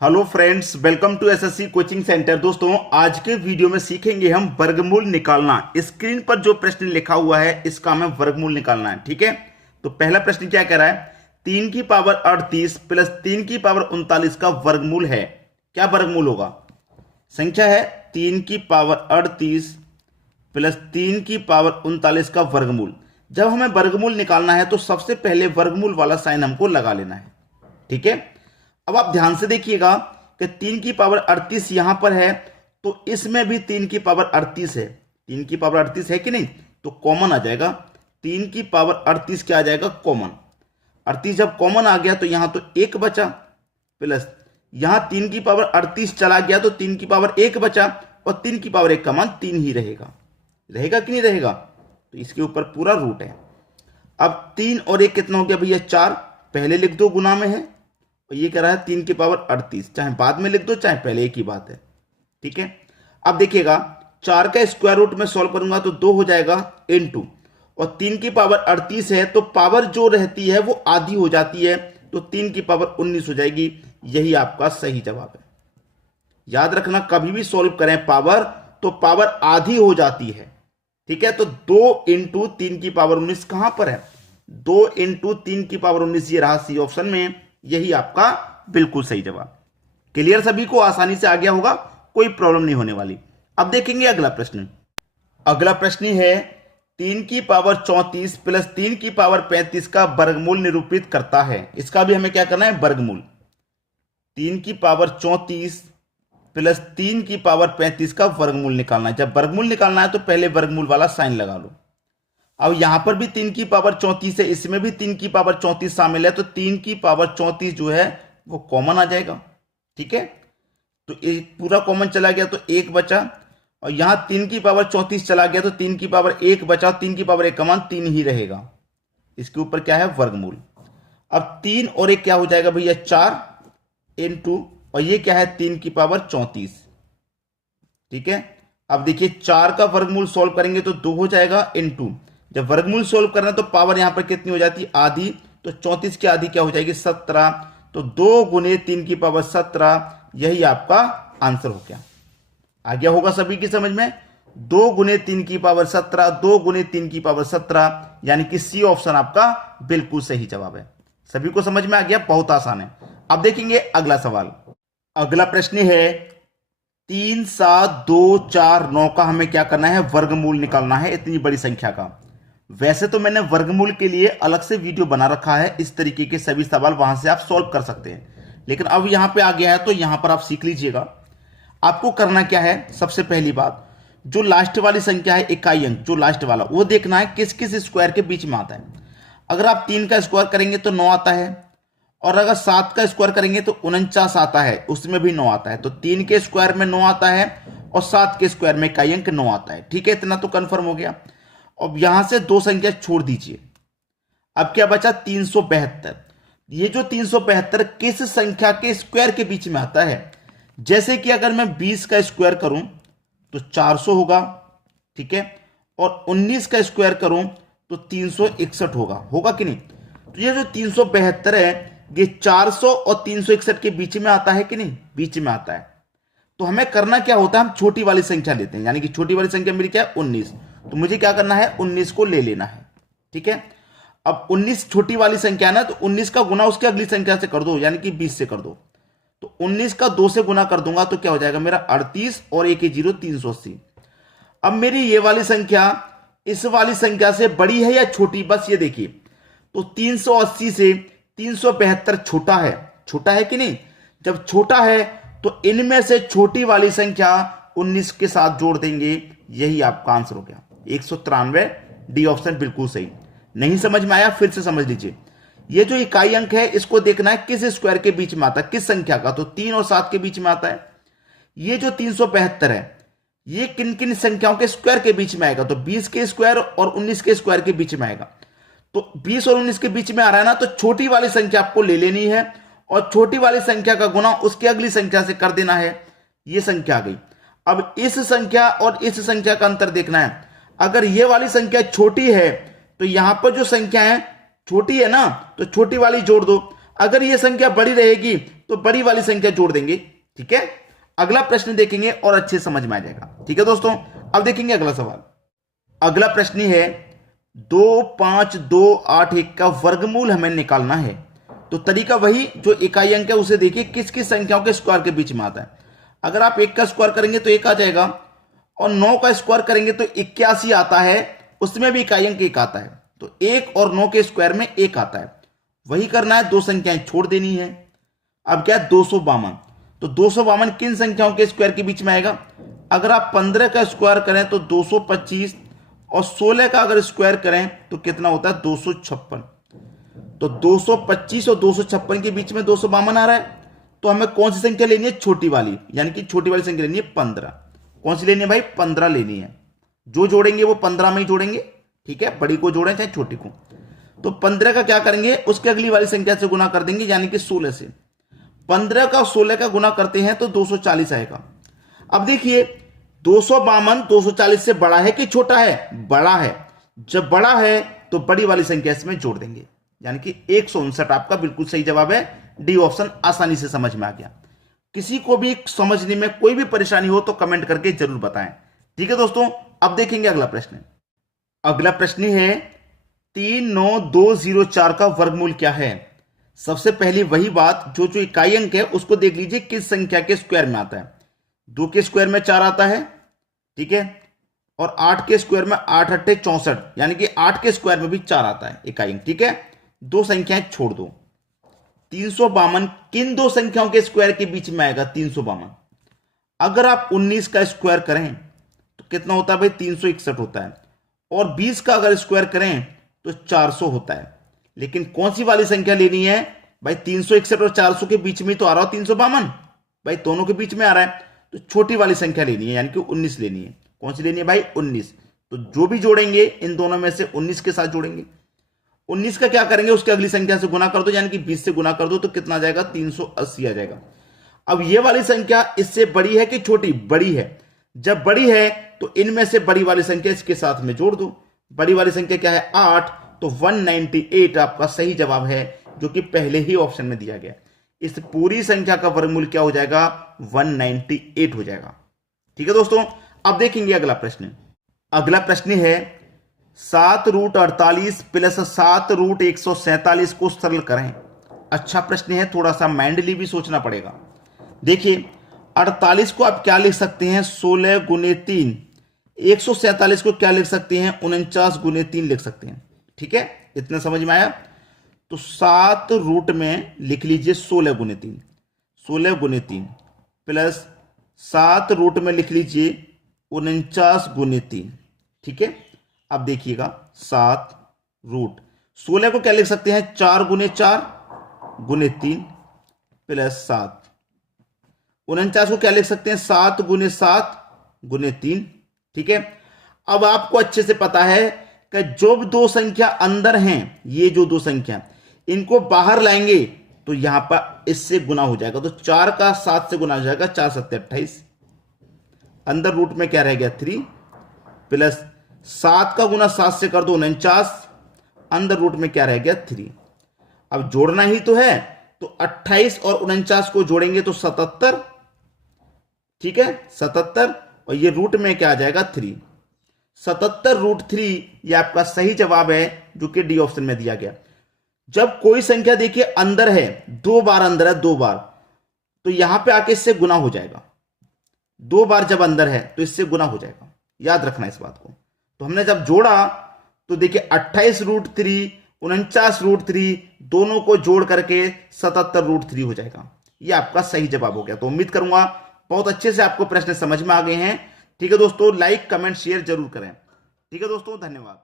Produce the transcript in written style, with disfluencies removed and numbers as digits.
Hello friends, welcome to SSC coaching centre. दोस्तों, आज के वीडियो में सीखेंगे हम वर्गमूल निकालना। स्क्रीन पर जो प्रश्न लिखा हुआ है इसका हमें वर्गमूल निकालना है। ठीक है, तो पहला प्रश्न क्या कह रहा है? 3 की पावर 38 प्लस 3 की पावर 39 का वर्गमूल है। क्या वर्गमूल होगा? संख्या है 3 की पावर 38 प्लस 3 की पावर 39 का वर्गमूल। जब हमें वर्गमूल निकालना है तो सबसे पहले वर्गमूल वाला साइन हमको लगा लेना है। ठीक है, अब आप ध्यान से देखिएगा कि 3 की पावर 38 यहां पर है, तो इसमें भी 3 की पावर 38 है। 3 की पावर 38 है कि नहीं? तो कॉमन आ जाएगा। 3 की पावर 38 क्या आ जाएगा? कॉमन। 38 जब कॉमन आ गया तो यहां तो 1 बचा, प्लस यहां 3 की पावर 38 चला गया तो 3 की पावर 1 बचा, और 3 की पावर 1 का मान 3 ही रहेगा। रहेगा कि नहीं रहेगा? तो इसके ऊपर पूरा रूट है। अब 3 और 1 कितना हो गया भैया? 4। पहले लिख दो, गुना में है। और ये कह रहा है 3 की पावर 38, चाहे बाद में लिख दो चाहे पहले, एक ही बात है। ठीक है, अब देखिएगा 4 का स्क्वायर रूट में सॉल्व करूंगा तो 2 हो जाएगा इनटू, और 3 की पावर 38 है तो पावर जो रहती है वो आधी हो जाती है, तो 3 की पावर 19 हो जाएगी। यही आपका सही जवाब है। याद रखना, कभी भी सॉल्व करें पावर तो पावर आधी हो जाती है। ठीक है, तो 2 इंटू 3 की पावर 19 कहां पर है? 2 इंटू 3 की पावर 19 ये रहा सी ऑप्शन में। यही आपका बिल्कुल सही जवाब। क्लियर? सभी को आसानी से आ गया होगा, कोई प्रॉब्लम नहीं होने वाली। अब देखेंगे अगला प्रश्न। अगला प्रश्न है 3 की पावर 34 प्लस 3 की पावर 35 का वर्गमूल निरूपित करता है। इसका भी हमें क्या करना है? वर्गमूल। 3 की पावर 34 प्लस 3 की पावर 35 का वर्गमूल निकालना है। जब वर्गमूल निकालना है तो पहले वर्गमूल वाला साइन लगा लो। अब यहां पर भी 3 की पावर 34 है, इसमें भी 3 की पावर 34 शामिल है, तो 3 की पावर 34 जो है वो कॉमन आ जाएगा। ठीक है, तो एक पूरा कॉमन चला गया तो 1 बचा, और यहां 3 की पावर 34 चला गया तो 3 की पावर 1 बचा, 3 की पावर 1 का मान 3 ही रहेगा। इसके ऊपर क्या है? वर्गमूल। अब 3 और 1 क्या हो जाएगा भैया? 4 इनटू, और ये क्या है? 3 की पावर 34। ठीक है, अब देखिए 4 का वर्गमूल सोल्व करेंगे तो 2 हो जाएगा इनटू, जब वर्गमूल सोल्व करना तो पावर यहां पर कितनी हो जाती है? आधी। तो 34 की आधी क्या हो जाएगी? 17। तो 2 गुने 3 की पावर 17, यही आपका आंसर हो गया। आ गया होगा सभी की समझ में? 2 गुने 3 की पावर 17, 2 गुने 3 की पावर 17, यानी कि सी ऑप्शन आपका बिल्कुल सही जवाब है। सभी को समझ में आ गया? बहुत आसान है। अब देखेंगे अगला सवाल। अगला प्रश्न है 3 7 2 4 9 का हमें क्या करना है? वर्गमूल निकालना है इतनी बड़ी संख्या का। वैसे तो मैंने वर्गमूल के लिए अलग से वीडियो बना रखा है, इस तरीके के सभी सवाल वहां से आप सॉल्व कर सकते हैं, लेकिन अब यहां पे आ गया है तो यहां पर आप सीख लीजिएगा। आपको करना क्या है? सबसे पहली बात, जो लास्ट वाली संख्या है इकाई अंक, जो लास्ट वाला, वो देखना है किस किस स्क्वायर के बीच में आता है। अगर आप 3 का स्क्वायर करेंगे तो 9 आता है, और अगर 7 का स्क्वायर करेंगे तो 49 आता है, उसमें भी 9 आता है। तो 3 के स्क्वायर में 9 आता है और 7 के स्क्वायर में इकाई अंक 9 आता है। ठीक है, इतना तो कंफर्म हो गया। अब यहां से 2 संख्या छोड़ दीजिए। अब क्या बचा? 372। ये जो 372 किस संख्या के स्क्वायर के बीच में आता है? जैसे कि अगर मैं 20 का स्क्वायर करूं तो 400 होगा। ठीक है, और 19 का स्क्वायर करूं तो 361 होगा। होगा कि नहीं? तो ये जो 372 है ये 400 और 361 के बीच में आता है कि नहीं? बीच में आता है। तो हमें करना क्या होता है? हम छोटी वाली संख्या लेते हैं, यानी कि छोटी वाली संख्या मेरी क्या है? 19। तो मुझे क्या करना है? 19 को ले लेना है। ठीक है, अब 19 छोटी वाली संख्या है ना, तो 19 का गुना उसके अगली संख्या से कर दो, यानी कि 20 से कर दो। तो 19 का 2 से गुना कर दूंगा तो क्या हो जाएगा मेरा? 38, और 1 0 380। अब मेरी ये वाली संख्या इस वाली संख्या से बड़ी है या छोटी? बस ये देखिए, तो 380 से 372 छोटा है। छोटा है कि नहीं? जब छोटा है तो इनमें से छोटी वाली संख्या 19 के साथ जोड़ देंगे। यही आपका आंसर हो गया 193। डी ऑप्शन बिल्कुल सही। नहीं समझ में आया? फिर से समझ लीजिए। ये जो इकाई अंक है इसको देखना है किस स्क्वायर के बीच में आता है, किस संख्या का? तो 3 और 7 के बीच में आता है। ये जो 372 है ये किन किन संख्याओं के स्क्वायर के बीच में आएगा? तो 20 के स्क्वायर और 19 के स्क्वायर के बीच में आएगा। तो 20 और 19 के बीच में आ रहा है ना, तो छोटी वाली संख्या आपको ले लेनी है, और छोटी वाली संख्या का गुना उसके अगली संख्या से कर देना है। ये संख्या आ गई। अब इस संख्या और इस संख्या का अंतर देखना है। अगर ये वाली संख्या छोटी है तो यहां पर जो संख्या है छोटी है ना, तो छोटी वाली जोड़ दो। अगर ये संख्या बड़ी रहेगी तो बड़ी वाली संख्या जोड़ देंगे। ठीक है, अगला प्रश्न देखेंगे और अच्छे समझ में आ जाएगा। ठीक है दोस्तों, अब देखेंगे अगला सवाल। अगला प्रश्न है 25281 का वर्गमूल हमें निकालना है। तो तरीका वही जो इकाई अंक है उसे देखिए किस किस संख्याओं के स्क्वायर के बीच में आता है। अगर आप 1 का स्क्वायर करेंगे तो 1 आ जाएगा, और 9 का स्क्वायर करेंगे तो 81 आता है, उसमें भी इकाई अंक 1 आता है। तो 1 और 9 के स्क्वायर में 1 आता है, वही करना है, दो संख्याएं छोड़ देनी है। अब क्या है 252, तो 252 किन संख्याओं के स्क्वायर के बीच में आएगा? अगर आप 15 का स्क्वायर करें तो 225, और 16 का अगर स्क्वायर करें तो कितना होता है 256। तो 225 और 256 के बीच में 252 आ रहा है, तो हमें कौन सी संख्या लेनी है? छोटी वाली, यानी कि छोटी वाली संख्या लेनी है 15। कौन सी लेनी है भाई? 15 लेनी है। जो जोड़ेंगे वो 15 में ही जोड़ेंगे। ठीक है, बड़ी को जोड़ें चाहे छोटी को। तो 15 का क्या करेंगे? उसके अगली वाली संख्या से गुना कर देंगे, यानी कि 16 से। 15 का 16 का गुना करते हैं तो 240 आएगा। अब देखिए 252 240 से बड़ा है कि छोटा है? बड़ा है। जब बड़ा है तो बड़ी वाली संख्या इसमें जोड़ देंगे, यानी कि 159 आपका बिल्कुल सही जवाब है। डी ऑप्शन आसानी से समझ में आ गया। किसी को भी समझने में कोई भी परेशानी हो तो कमेंट करके जरूर बताएं। ठीक है दोस्तों, अब देखेंगे अगला प्रश्न। अगला प्रश्न है 39204 का वर्गमूल क्या है? सबसे पहली वही बात, जो जो इकाई अंक है उसको देख लीजिए किस संख्या के स्क्वायर में आता है। 2 के स्क्वायर में 4 आता है, ठीक है, और 8 के स्क्वायर में 8 8 64, यानी कि 8 के स्क्वायर में भी 4 आता है इकाई अंक। ठीक है, दो संख्याएं छोड़ दो। 352 किन दो संख्याओं के स्क्वायर के बीच में आएगा? 352। अगर आप 19 का स्क्वायर करें तो कितना होता है भाई? 361 होता है, और 20 का अगर स्क्वायर करें तो 400 होता है। लेकिन कौन सी वाली संख्या लेनी है भाई? 361 और 400 के बीच में तो आ रहा हो 352 भाई, दोनों के बीच में आ रहा है, तो छोटी वाली संख्या लेनी है, यानी कि 19 लेनी है। कौन सी लेनी है भाई? 19। तो जो भी जोड़ेंगे इन दोनों में से 19 के साथ जोड़ेंगे। 19 का क्या करेंगे? उसके अगली संख्या से गुना कर दो, यानी कि 20 से गुना कर दो, तो कितना आ जाएगा? 380 आ जाएगा। अब ये वाली संख्या इससे बड़ी है कि छोटी? बड़ी है। जब बड़ी है तो इनमें से बड़ी वाली संख्या इसके साथ में जोड़ दो। बड़ी वाली संख्या क्या है? 8। तो 198 आपका सही जवाब है, जो कि पहले ही ऑप्शन में दिया गया। इस पूरी संख्या का वर्गमूल क्या हो जाएगा? 198 हो जाएगा। ठीक है दोस्तों, अब देखेंगे अगला प्रश्न। अगला प्रश्न है 7√48 प्लस 7√147 को सरल करें। अच्छा प्रश्न है, थोड़ा सा माइंडली भी सोचना पड़ेगा। देखिए 48 को आप क्या लिख सकते हैं? 16 गुने 3। 147 को क्या लिख सकते हैं? 49 गुने 3 लिख सकते हैं। ठीक है, इतना समझ में आया? तो 7 रूट में लिख लीजिए 16 गुने 3, 16 गुने 3 प्लस 7 रूट में लिख लीजिए 49 गुने 3। ठीक है, अब देखिएगा 7 रूट 16 को क्या लिख सकते हैं? 4 गुने 4 गुने 3 प्लस 7। 49 को क्या लिख सकते हैं? 7 गुने 7 गुने 3। ठीक है, अब आपको अच्छे से पता है कि जो दो संख्या अंदर हैं, ये जो दो संख्या, इनको बाहर लाएंगे तो यहां पर इससे गुना हो जाएगा। तो 4 का 7 से गुना हो जाएगा, 4 7 28। अंदर रूट में क्या रह गया? 3 प्लस 7 का गुना 7 से कर दो 49, अंदर रूट में क्या रह गया? 3। अब जोड़ना ही तो है, तो 28 और 49 को जोड़ेंगे तो 77। ठीक है, 77, और ये रूट में क्या आ जाएगा? 3। 77√3 ये आपका सही जवाब है, जो कि डी ऑप्शन में दिया गया। जब कोई संख्या देखिए अंदर है, 2 बार अंदर है, 2 बार, तो यहां पे आके इससे गुना हो जाएगा। 2 बार जब अंदर है तो इससे गुना हो जाएगा, याद रखना इस बात को। तो हमने जब जोड़ा तो देखिए 28√3 49√3 दोनों को जोड़ करके 77√3 हो जाएगा। ये आपका सही जवाब हो गया। तो उम्मीद करूंगा बहुत अच्छे से आपको प्रश्न समझ में आ गए हैं। ठीक है दोस्तों, लाइक कमेंट शेयर जरूर करें। ठीक है दोस्तों, धन्यवाद।